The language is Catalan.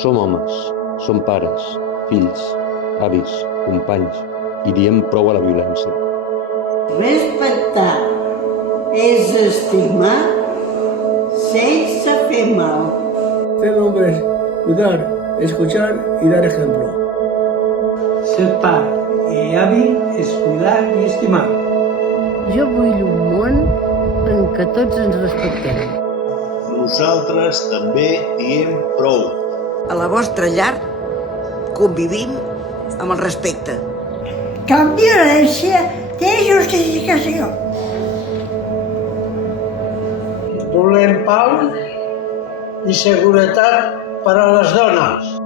Som homes, som pares, fills, avis, companys, i diem prou a la violència. Respectar és estimar sense fer mal. Ser hombre es cuidar, escuchar y dar ejemplo. Ser pare i avi és cuidar i estimar. Jo vull un món en què tots ens respectem. Nosaltres també diem prou. A la vostra llar convivim amb el respecte. Cap violència té justificació. Volem pau i seguretat per a les dones.